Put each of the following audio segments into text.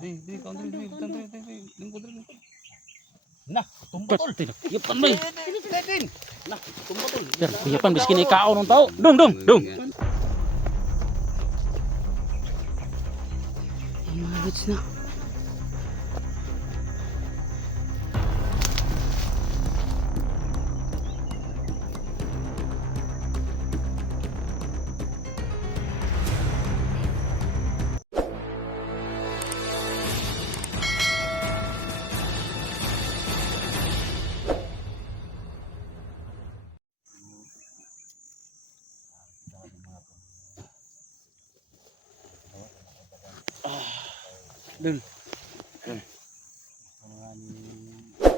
Di counter di lingkod. Nah, tumba tol. Yapan bay. Nah, tumba tol. Sir, yapan biskin ikaw nung tao. Dong. Mga lods na. Dul.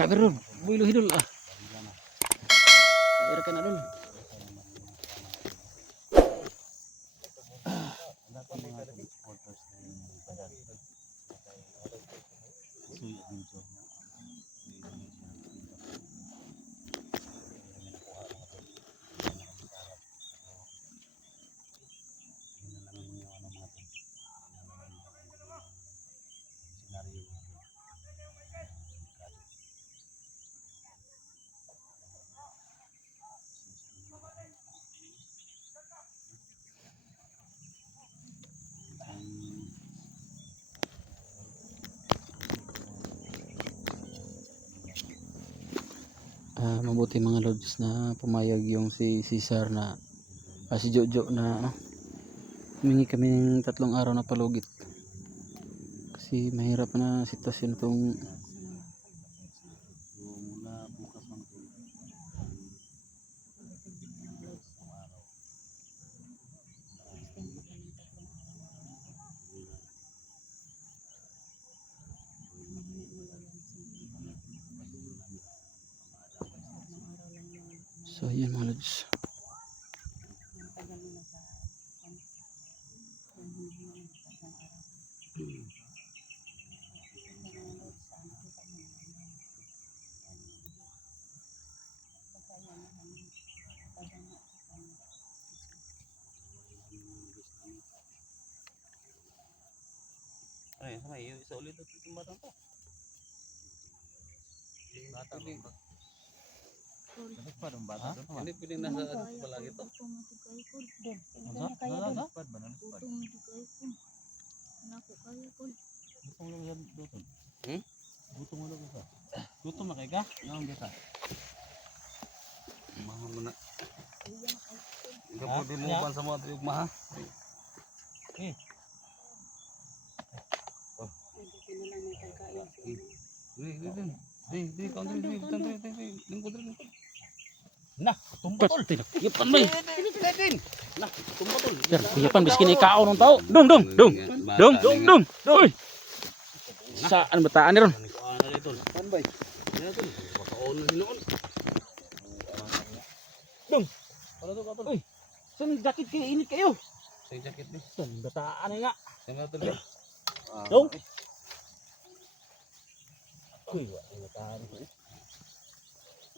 Kabirul, builu hidul ah. Kabir ka na dul. Mabuti mga lods na pumayag yung si Cesar na si Jojo na humingi kami ng 3 araw na palugit kasi mahirap na sitwasyon itong so yun mga lods. Ay, samay, isa ulit ito tumbatan to. Bata mo ba? Hindi piling nasa palagi to. Gutom na kay ka? Naon kita? Maha mo na. Hindi po din mo ban sa mga trip maha. Di counter di lingkod. Nah, tumba tol. Yapan bay. Nah, tumba tol. Sir, yapan biskin ikaw nung tao. Dong. Oy. Saan bataan ni ron? Ano dito? Pan bay. Ano tol? Pakaon hinoon. Dong. Ano to ka tol? Oy. Saan jacket kayo init kayo? Sa jacket ni. Saan bataan nga? Sa mga tol. Dong. Uy, wala bataan ko.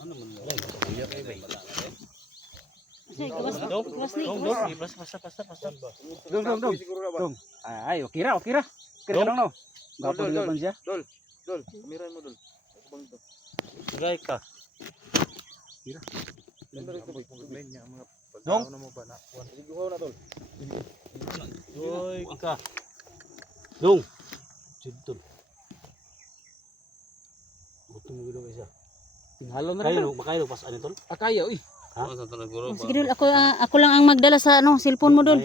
Ano man lang? Kuya kay bay. Dong. Ay, okay ra. Okay ka lang no. Gapo gapan siya. Dol, kamiran mo dol. Bang to. Gay ka. Dong. Na mo ba na? Siguhaw na tol. Uy ka. Dong. Judtol. Gutom mo gid isa. Tinghalo na Kayo, rin. makayo pas ani tol? Akaya uy. Ha? Sa tol guro. Sige dul, ako lang ang magdala sa cellphone mo dul.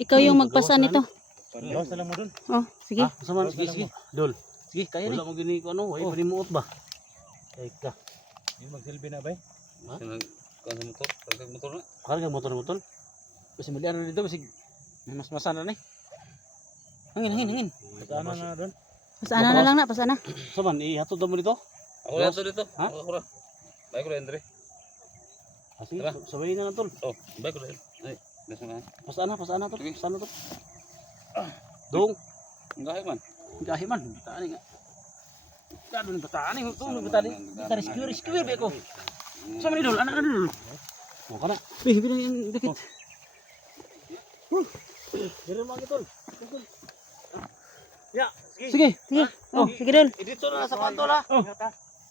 Ikaw yung magpasa nito. Gawas na lang mo dol. Oh, sige. Ha? Sama sige. Dol. Sige, kaya Wala mo gini ko ano, Ay, way panimuot ba? Ay ka. Yung magsilbi na ba? Ha? Kansa motor, tagtag motor na. Karga motor mo tol. Kasi mali ano dito kasi mas masana na eh. Hangin. Sana na dol. Pasana na lang na, pasana. Saman ihatod mo dito? Ako na to dito. Ha? Ako ra. Bay ko na Andre. Sige, Tara. sabayin na tol. Oh, bay ko na. Ay, nasa na. Pasana tol. Sige. Pasana tol. Dong. Ang gahi man. Gahi man, bataan nga. Gado ni bataan ni, tulog bataan ni. Rescue ba ko. Sama ni dul, anak na dul. O kana. Bilang yang dikit. Dire mo tol. Ya, Sige. Sige. Oh, sige dol. Dito na sa kanto la.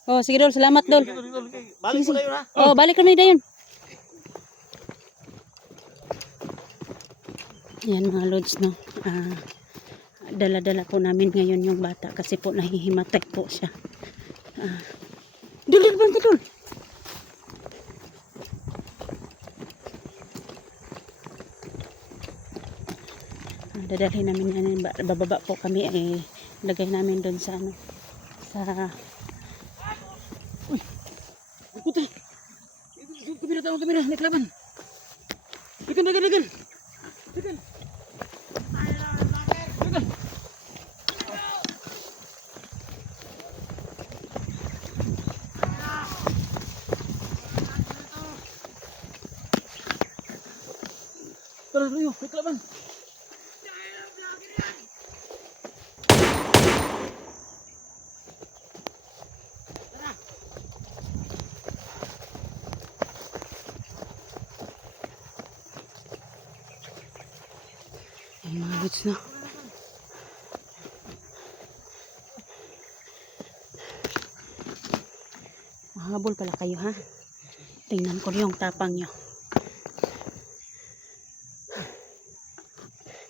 Oh, sige dol. Salamat dol. Balik ko kayo na. Oh, balik kami dayon. Yan mga lods, no. Dala-dala po namin ngayon yung bata kasi po nahihimatay po siya. Dul, banti dul. Dadalhin namin yan. Bababa po kami. Lagay namin doon sa ano. Sa... Uy! Puta! Kamera tayo, kamera. Naklaban. Dagan. Dagan. Tara tayo, naklaban. Ay, mga lods na. Mahabol pala kayo, ha? Tingnan ko yung tapang nyo.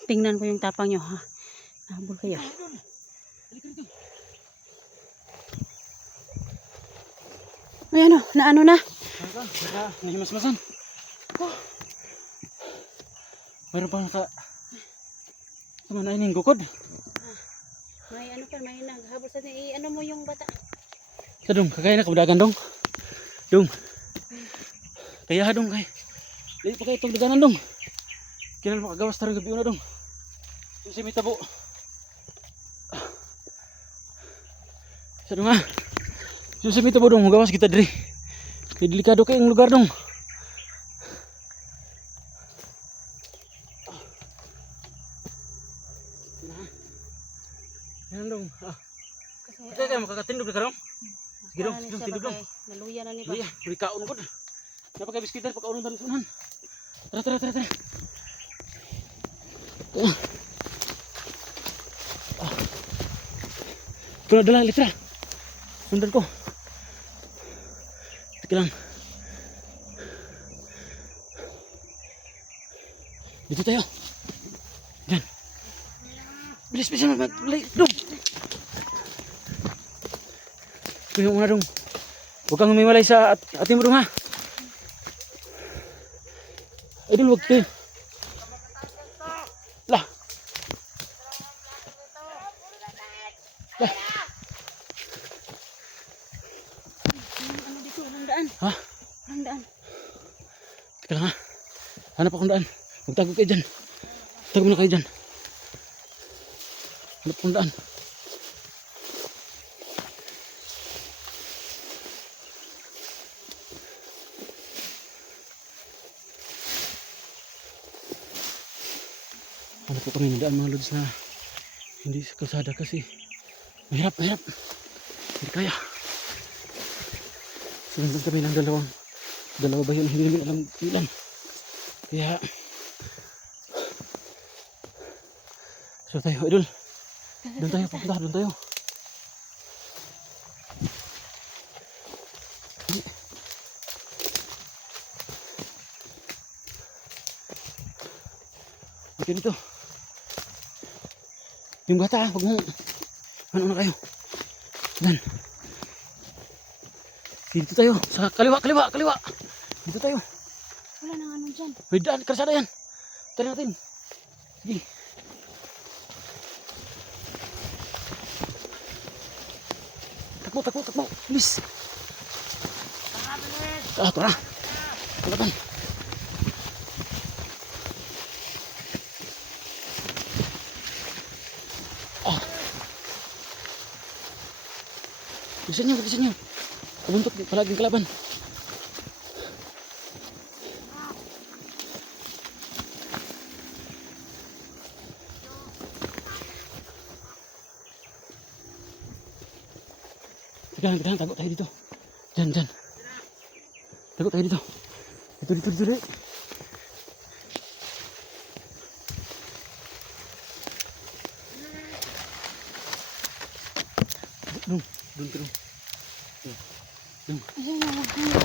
Tingnan ko yung tapang nyo, ha? Mahabol kayo. Ay, ano? Naano na? Nahimas-masan. Meron pang sama na ining gukod. May ano pa, may naghabol sa ano mo yung bata? Sa dong, kagaya na kabdagan dong. Dong. Kaya dong kay. Dili pa kay itong daganan dong. Kinal makagawas tarong gabi una dong. Si may tabo. Sa dong ha. Si may tabo dong, magawas kita diri. Kay delikado kay ang lugar dong. Yan dong. Kaya kayo makakatindog na karong. Sige dong, tindog dong. Naluya na ni ba? Iya, beli kaon ko. Napakay biskitan pagkaunon dari sunan. Tara. Kena dalang litra. Sundan ko. Teka lang. Dito tayo. Yan. Bilis naman. Dong. Kuyong nga dong. Huwag kang humiwalay sa ating mo dong ha. Idol, huwag kayo. Lah. Ano dito? Walang daan. Ha? Walang daan. Teka lang ha. Hanap akong daan. Magtago kayo dyan. Tago muna kayo dyan. Hanap akong daan. Hanap po kami ng daan mga lods na hindi sa kalsada kasi mahirap. Hindi kaya. Sinundan kami ng dalawa ba yun? Hindi namin alam ilan. Kaya so tayo, idol. Doon tayo, papunta, doon tayo. Okay dito. Yung bata, huwag mo. Ano na kayo? Dan. Dito tayo, sa kaliwa. Dito tayo. Wala nang ano dyan. May daan, kalsada yan. Tara natin. Sige. Takbo. Bilis. Tara. Tara. Bilisan nyo. Kabuntot, palaging kalaban. Teka, tago tayo dito. Diyan. Tago tayo dito. Dito. Doon ka dong. Ayun,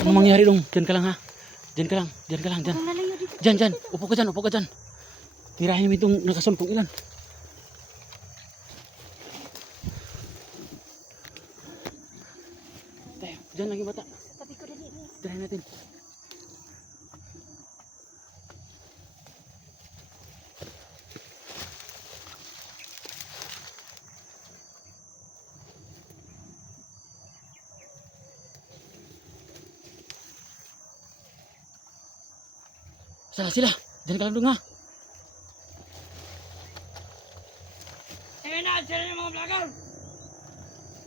Ano mangyari dong? Diyan ka lang ha. Diyan ka lang. Diyan ka lang. Diyan. Huwag lalayo dito. Diyan. Upo ka dyan. Upo ka dyan. Tirahin mo itong nakasulpong ilan. Tayo. Diyan lagi bata. Tabi ko dali. Tirahin natin. Sala sila. Diyan ka lang dong ha.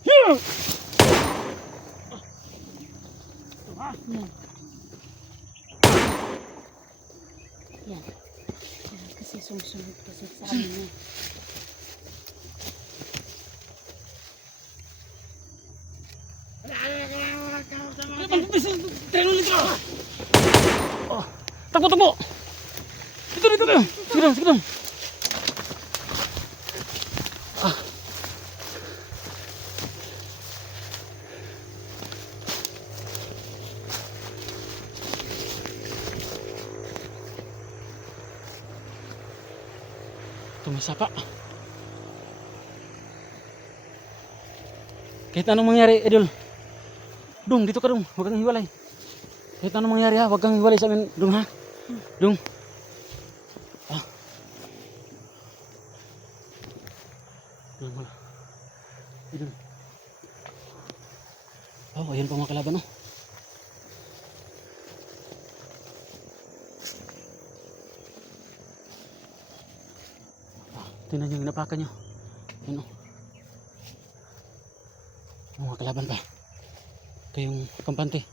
Yan. Yan. Kasi sumusunod kasi sa amin niya. Takbo. Dito. Sige lang. Tumasapa. Kahit anong mangyari, Idol. Dong, dito ka dong. Huwag kang hiwalay. Kahit anong mangyari ha, huwag kang hiwalay sa amin. Dong ha. Dong. Dong wala. Idol. Oh, ayan pa mga kalaban oh. Tingnan nyo yung napakan nyo. Yan o. Mga kalaban pa. Ito yung kampante.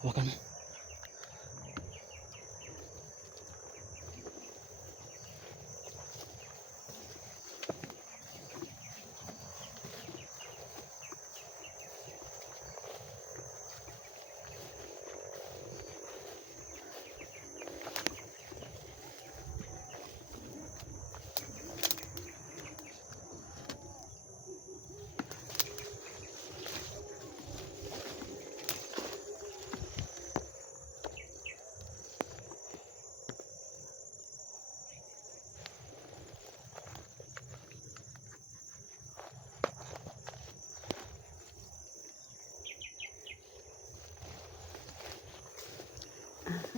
Hawakan mo.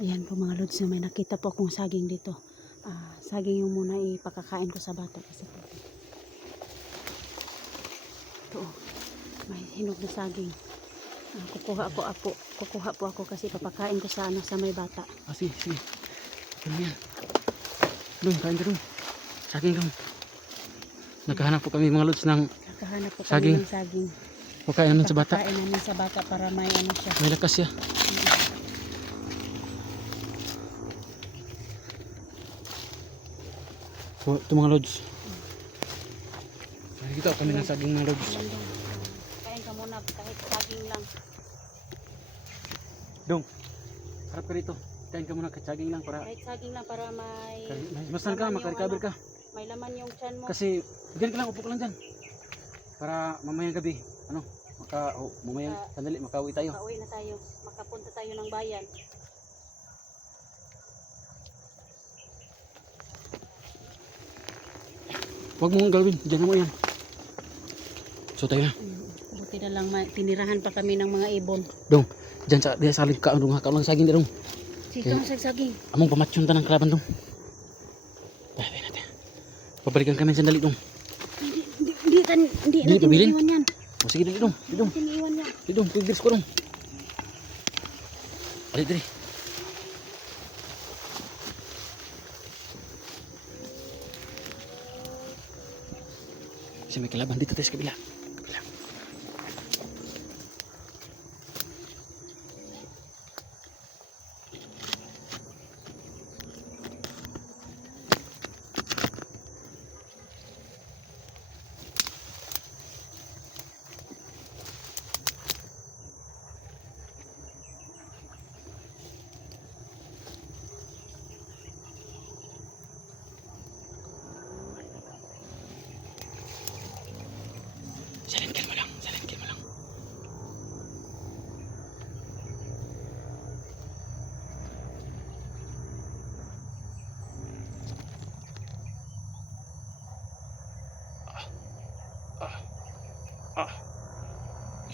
Ayan po mga lods, may nakita po akong saging dito. Saging yung muna ipakakain ko sa bata kasi po. Ito oh, may hinog na saging. Kukuha po ako kasi papakain ko sa sa may bata. Sige. Ano yan? Dong, kain ka dong. Saging dong. Naghahanap po kami mga lods ng Nakahanap po saging. kami ng saging. Pagkain naman sa bata. Papakain namin sa bata para may ano siya. May lakas siya. Ito mga lods. Nakikita kami ng saging mga lods. Kain ka muna kahit saging lang. Dong, harap ka rito. Kain ka muna kahit saging lang para Kahit saging lang para may masal ka, makarecover ka. may laman yung tiyan mo. Kasi diyan ka lang, upo ka lang dyan. Para mamayang gabi, mamayang sandali, makauwi tayo. Pauwi na tayo. Makapunta tayo ng bayan. Huwag mong galawin, dyan mo yan. So tayo na. Buti na lang tinirahan pa kami ng mga ibon. Dong, dyan sa aling ka, dong, hakaw lang saging dong. Sige, saging. Among pamatsyon ta ng kalaban dong. Tayo natin. Pabalikan kami sandali dong. Hindi natin pabilin? iiwan yan. O sige dali dong, Hindi natin iiwan yan. dali dong, pagdiris ko dong. Dali. Kasi may kalaban dito tayo sa kabila.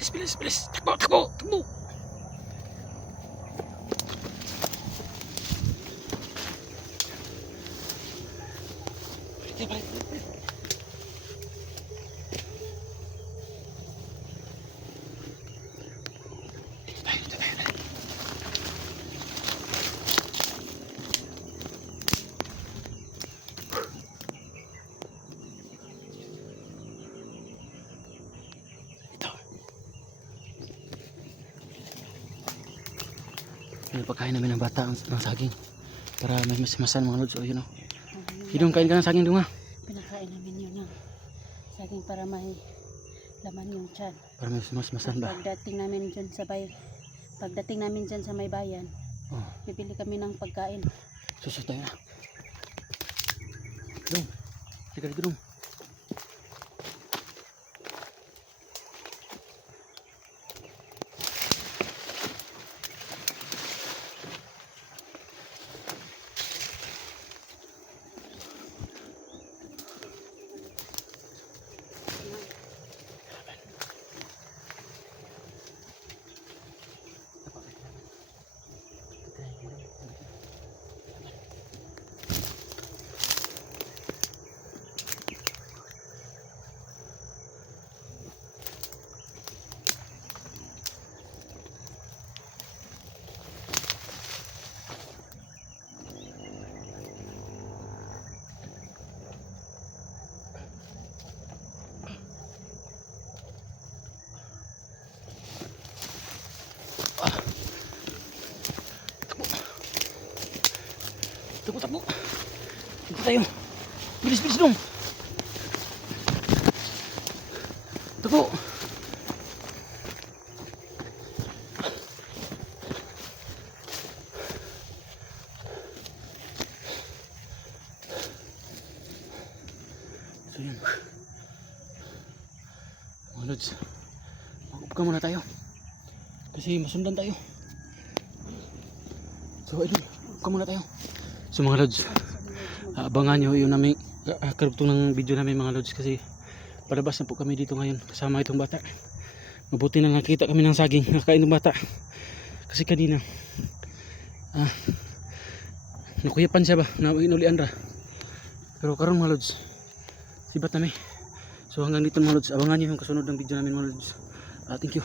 Bilis, bilis, bilis. Takbo, takbo, takbo. Pagkain namin ng bata ng saging para may mas-masan mga lods. O yun o. Hidong, kain ka ng saging dong ha. Pinakain namin yun ng saging para may laman yung tiyan. Para may mas-masan ba? Pagdating namin dyan sa may bayan, Oh. bibili kami ng pagkain. Susunod tayo na. Dong. Halika dito dong. Takbo, takbo. Dito tayo. Bilis, bilis dong. Takbo. So yun. Mga lods. Mag-upo muna tayo. Kasi masundan tayo. So ayun. Upo muna tayo. So mga lods, abangan nyo yung namin karugtong ng video namin mga lods, kasi palabas na po kami dito ngayon kasama itong bata. Mabuti na nakita kami ng saging nakain ng bata, kasi kanina nakuyapan siya ba na inulian ra, pero karon mga lods sibat namin. So hanggang dito mga lods, abangan nyo yung kasunod ng video namin mga lods. Thank you.